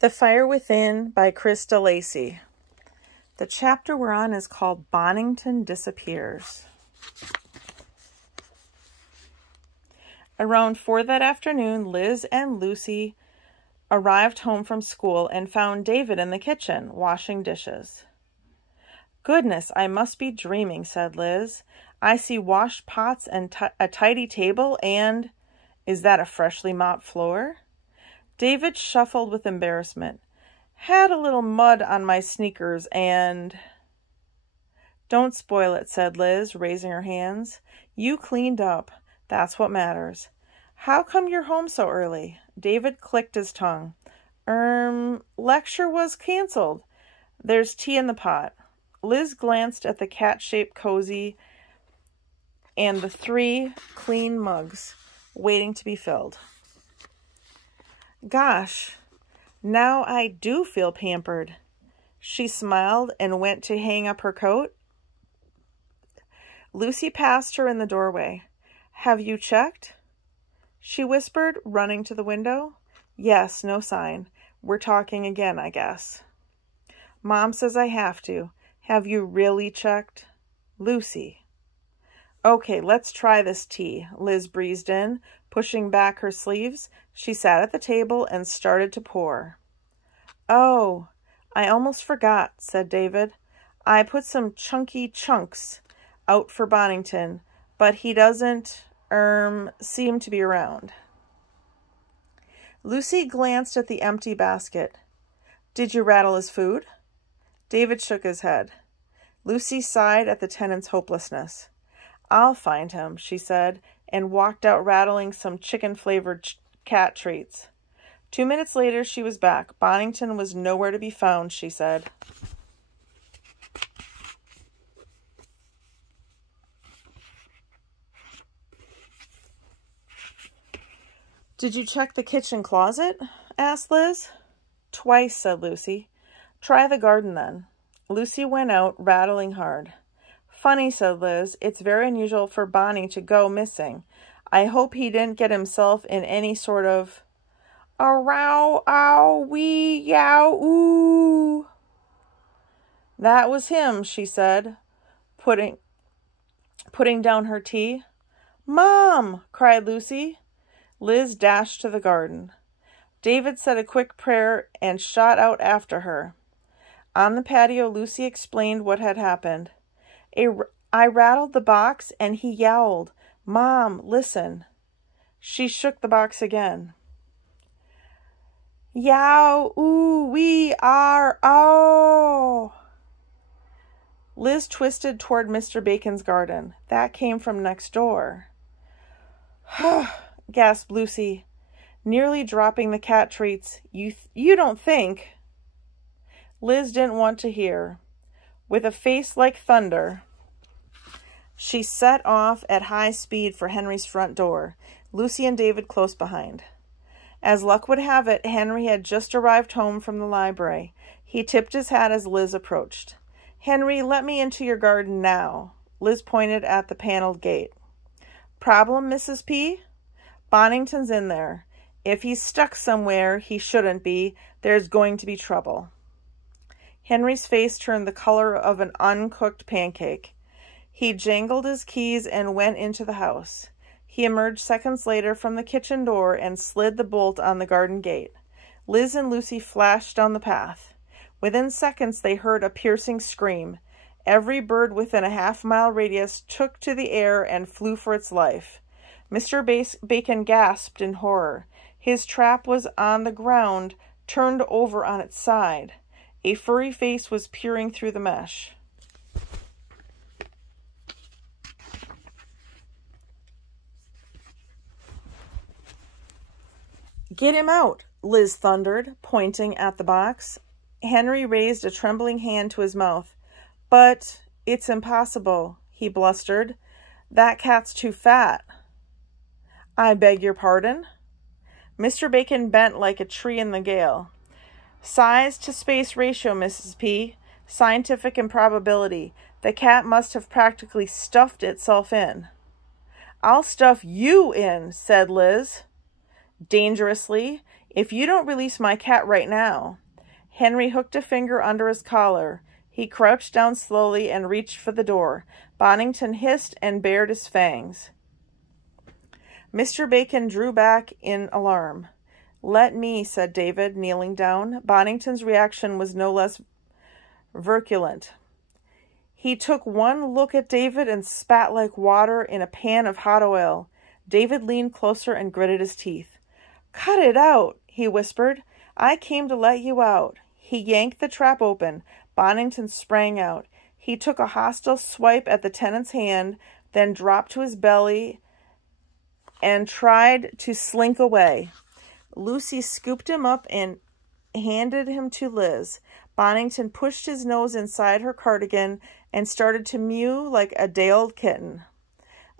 The Fire Within by Krista Lacey. The chapter we're on is called Bennington Disappears. Around 4 that afternoon, Liz and Lucy arrived home from school and found David in the kitchen, washing dishes. "Goodness, I must be dreaming," said Liz. "I see washed pots and a tidy table and... is that a freshly mopped floor?" David shuffled with embarrassment. "Had a little mud on my sneakers and..." "Don't spoil it," said Liz, raising her hands. "You cleaned up. That's what matters. How come you're home so early?" David clicked his tongue. Lecture was canceled. There's tea in the pot." Liz glanced at the cat-shaped cozy and the 3 clean mugs waiting to be filled. "Gosh, now I do feel pampered." She smiled and went to hang up her coat. Lucy passed her in the doorway. "Have you checked?" she whispered, running to the window. "Yes, no sign. We're talking again, I guess." "Mom says I have to. Have you really checked?" "Lucy." "Okay, let's try this tea." Liz breezed in, pushing back her sleeves. She sat at the table and started to pour. "Oh, I almost forgot," said David. "I put some chunky chunks out for Bennington, but he doesn't, seem to be around." Lucy glanced at the empty basket. "Did you rattle his food?" David shook his head. Lucy sighed at the tenant's hopelessness. "I'll find him," she said, and walked out rattling some chicken-flavored cat treats. 2 minutes later, she was back. Bennington was nowhere to be found, she said. "Did you check the kitchen closet?" asked Liz. "Twice," said Lucy. "Try the garden then." Lucy went out, rattling hard. "Funny," said Liz. "It's very unusual for Bonnie to go missing. I hope he didn't get himself in any sort of... a row, ow, wee, yow, ooh." "That was him," she said, putting down her tea. "Mom!" cried Lucy. Liz dashed to the garden. David said a quick prayer and shot out after her. On the patio, Lucy explained what had happened. "I rattled the box and he yowled. Mom, listen." She shook the box again. "Yow, ooh, we are, oh." Liz twisted toward Mr. Bacon's garden. "That came from next door." gasped Lucy, nearly dropping the cat treats. You don't think..." Liz didn't want to hear. With a face like thunder, she set off at high speed for Henry's front door, Lucy and David close behind. As luck would have it, Henry had just arrived home from the library. He tipped his hat as Liz approached. "Henry, let me into your garden now." Liz pointed at the paneled gate. "Problem, Mrs. P?" "Bennington's in there. If he's stuck somewhere he shouldn't be, there's going to be trouble." Henry's face turned the color of an uncooked pancake. He jangled his keys and went into the house. He emerged seconds later from the kitchen door and slid the bolt on the garden gate. Liz and Lucy flashed down the path. Within seconds they heard a piercing scream. Every bird within a half-mile radius took to the air and flew for its life. Mr. Bacon gasped in horror. His trap was on the ground, turned over on its side. A furry face was peering through the mesh. "Get him out," Liz thundered, pointing at the box. Henry raised a trembling hand to his mouth. "But it's impossible," he blustered. "That cat's too fat." "I beg your pardon?" Mr. Bacon bent like a tree in the gale. "Size to space ratio, Mrs. P. Scientific improbability. The cat must have practically stuffed itself in." "I'll stuff you in," said Liz. Dangerously, If you don't release my cat right now. Henry hooked a finger under his collar. He crouched down slowly and reached for the door. Bonnington hissed and bared his fangs. Mr. Bacon drew back in alarm. Let me, said David, kneeling down. Bonnington's reaction was no less virulent. He took one look at David and spat like water in a pan of hot oil. David leaned closer and gritted his teeth. Cut it out, he whispered. I came to let you out. He yanked the trap open. Bonnington sprang out. He took a hostile swipe at the tenant's hand, then dropped to his belly and tried to slink away. Lucy scooped him up and handed him to Liz. Bonnington pushed his nose inside her cardigan and started to mew like a day-old kitten.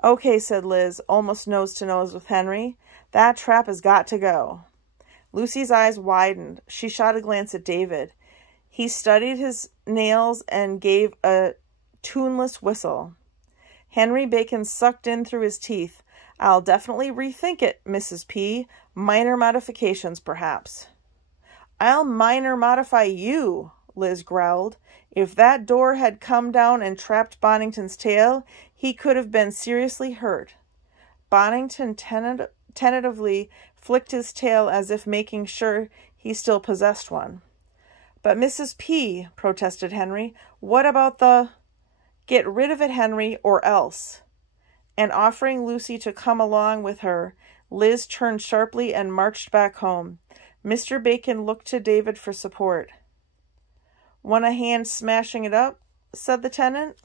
Okay, said Liz, almost nose to nose with Henry. That trap has got to go. Lucy's eyes widened. She shot a glance at David. He studied his nails and gave a tuneless whistle. Henry Bacon sucked in through his teeth. I'll definitely rethink it, Mrs. P. Minor modifications, perhaps. I'll minor modify you, Liz growled. If that door had come down and trapped Bonnington's tail, he could have been seriously hurt. Bonnington tentatively flicked his tail as if making sure he still possessed one. But Mrs. P, protested Henry, what about the... Get rid of it, Henry, or else. And offering Lucy to come along with her, Liz turned sharply and marched back home. Mr. Bacon looked to David for support. Want a hand smashing it up? Said the tenant.